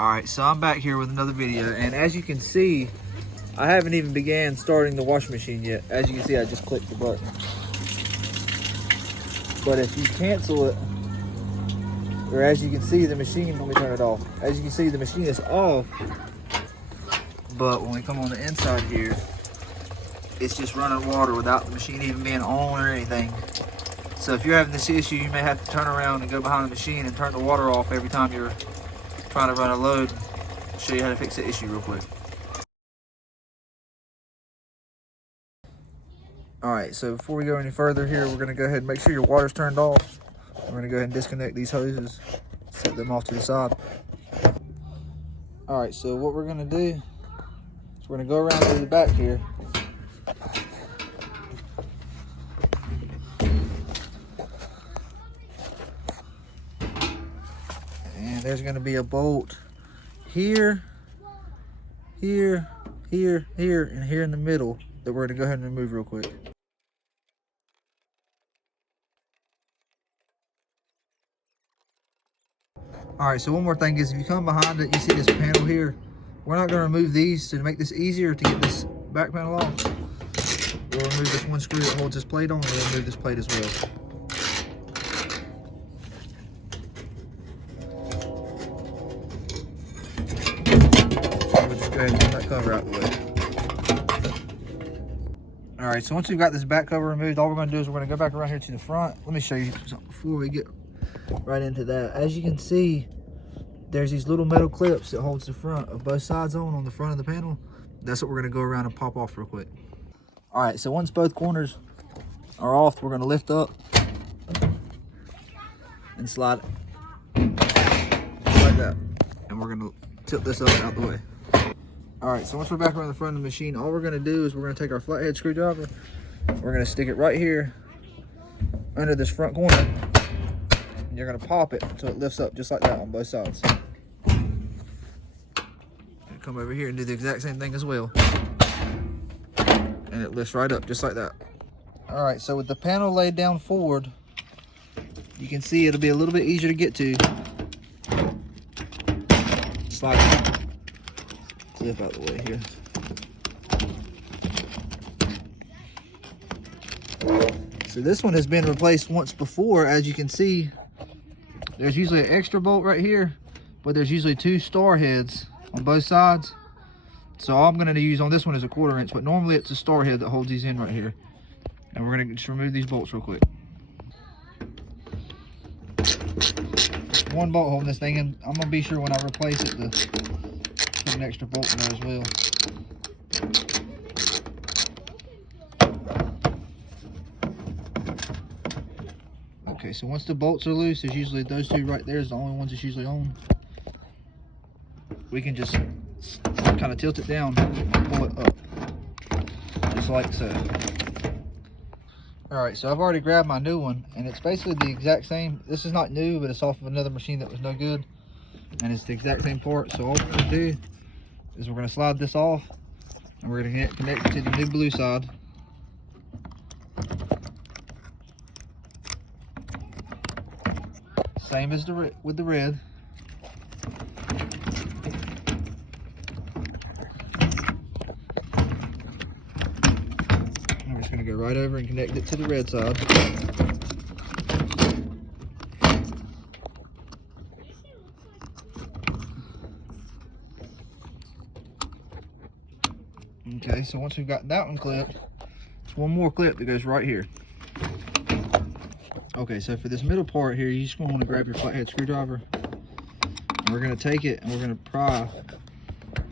Alright, so I'm back here with another video, and as you can see, I haven't even began starting the washing machine yet. As you can see, I just clicked the button. But if you cancel it, or as you can see, the machine, let me turn it off. As you can see, the machine is off, but when we come on the inside here, it's just running water without the machine even being on or anything. So if you're having this issue, you may have to turn around and go behind the machine and turn the water off every time you're trying to run a load. I'll show you how to fix the issue real quick. Alright, so before we go any further here, we're going to go ahead and make sure your water's turned off. We're going to go ahead and disconnect these hoses, set them off to the side. Alright, so what we're going to do is we're going to go around to the back here. And there's going to be a bolt here, here, here, here, and here in the middle that we're going to go ahead and remove real quick. Alright, so one more thing is if you come behind it, you see this panel here. We're not going to remove these to make this easier to get this back panel off. We'll remove this one screw that holds this plate on, and we'll remove this plate as well. We'll just go ahead and get that cover out of the way. Alright, so once we've got this back cover removed, all we're going to do is we're going to go back around here to the front. Let me show you something before we get right into that. As you can see, there's these little metal clips that holds the front of both sides on the front of the panel. That's what we're going to go around and pop off real quick. Alright, so once both corners are off, we're going to lift up and slide it just like that. And we're going to tilt this up and out the way. Alright, so once we're back around the front of the machine, all we're going to do is we're going to take our flathead screwdriver. We're going to stick it right here under this front corner. And you're going to pop it until it lifts up just like that on both sides. And come over here and do the exact same thing as well. And it lifts right up just like that. Alright, so with the panel laid down forward, you can see it'll be a little bit easier to get to. Slide it. Clip out the way here. So this one has been replaced once before. As you can see, there's usually an extra bolt right here, but there's usually two star heads on both sides. So all I'm going to use on this one is a 1/4 inch, but normally it's a star head that holds these in right here. And we're going to just remove these bolts real quick. One bolt holding this thing in. I'm going to be sure when I replace it to put an extra bolt in there as well. Okay, so once the bolts are loose, there's usually those two right there is the only ones that's usually on. We can just kind of tilt it down and pull it up, just like so. Alright, so I've already grabbed my new one, and it's basically the exact same. This is not new, but it's off of another machine that was no good, and it's the exact same part. So all we're going to do is we're going to slide this off, and we're going to connect it to the new blue side. Same as with the red. And we're just going to go right over and connect it to the red side. Okay, so once we've got that one clipped, there's one more clip that goes right here. Okay, so for this middle part here, you just going to want to grab your flathead screwdriver. And we're going to take it and we're going to pry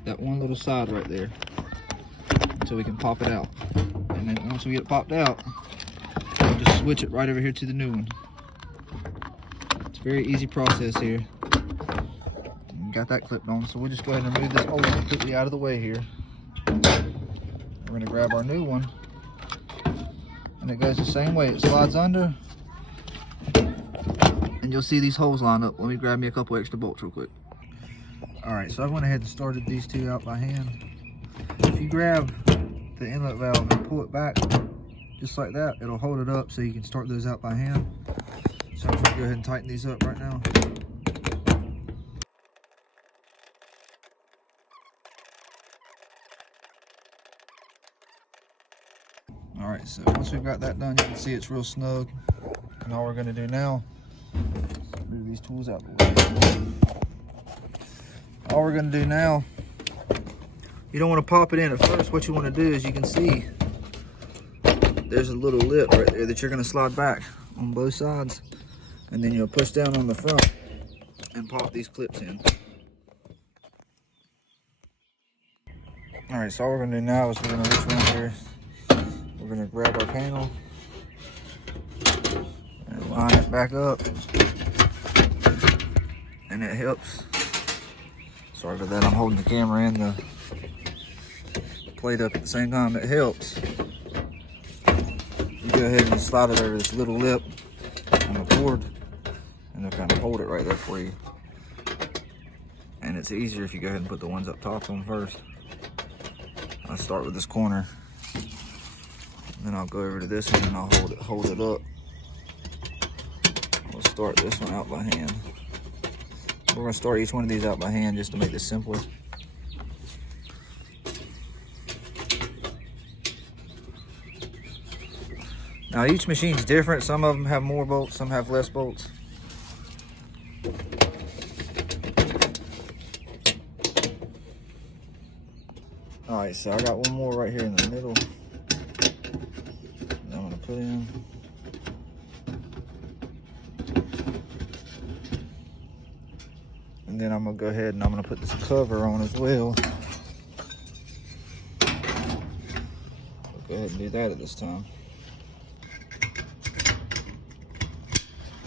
that one little side right there until we can pop it out. And then once we get it popped out, we'll just switch it right over here to the new one. It's a very easy process here. Got that clipped on, so we'll just go ahead and remove this hole completely out of the way here. We're going to grab our new one, and it goes the same way. It slides under, and you'll see these holes line up. Let me grab me a couple extra bolts real quick. Alright, so I went ahead and started these two out by hand. If you grab the inlet valve and pull it back just like that, it'll hold it up so you can start those out by hand. So I'm going to go ahead and tighten these up right now. All right, so once we've got that done, you can see it's real snug. And all we're gonna do now, move these tools out the way. All we're gonna do now, you don't wanna pop it in at first. What you wanna do is, you can see there's a little lip right there that you're gonna slide back on both sides. And then you'll push down on the front and pop these clips in. All right, so all we're gonna do now is we're gonna reach around here. We're gonna grab our panel and line it back up. And it helps. Sorry for that, I'm holding the camera and the plate up at the same time. It helps. You go ahead and slide it over this little lip on the board, and they'll kind of hold it right there for you. And it's easier if you go ahead and put the ones up top on first. I'll start with this corner, then I'll go over to this one and I'll hold it up. We'll start this one out by hand. We're gonna start each one of these out by hand just to make this simpler. Now each machine's different. Some of them have more bolts, some have less bolts. All right, so I got one more right here in the middle that I'm gonna put in. And then I'm gonna go ahead and I'm gonna put this cover on as well. I'll go ahead and do that at this time.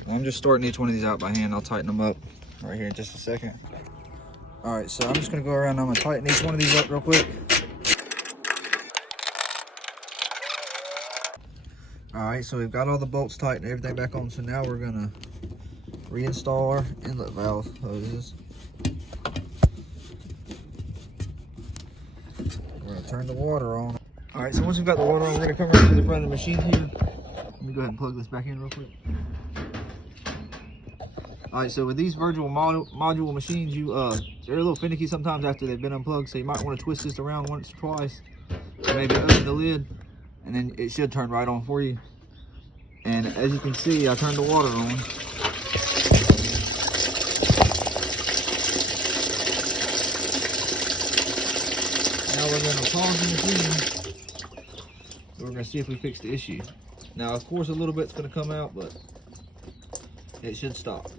I'm just starting each one of these out by hand. I'll tighten them up right here in just a second. All right, so I'm just gonna go around and I'm gonna tighten each one of these up real quick. All right, so we've got all the bolts tight and everything back on. So now we're gonna reinstall our inlet valve hoses. We're gonna turn the water on. All right, so once we've got the water on, we're gonna come right to the front of the machine here. Let me go ahead and plug this back in real quick. All right, so with these Virtual module machines, they're a little finicky sometimes after they've been unplugged, so you might want to twist this around once or twice. Or maybe open the lid, and then it should turn right on for you. And as you can see, I turned the water on. Now we're going to pause the machine. We're going to see if we fix the issue. Now, of course, a little bit's going to come out, but it should stop.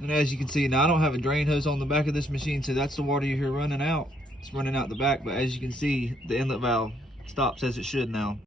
And as you can see, now I don't have a drain hose on the back of this machine, so that's the water you hear running out. It's running out the back, but as you can see, the inlet valve stops as it should now.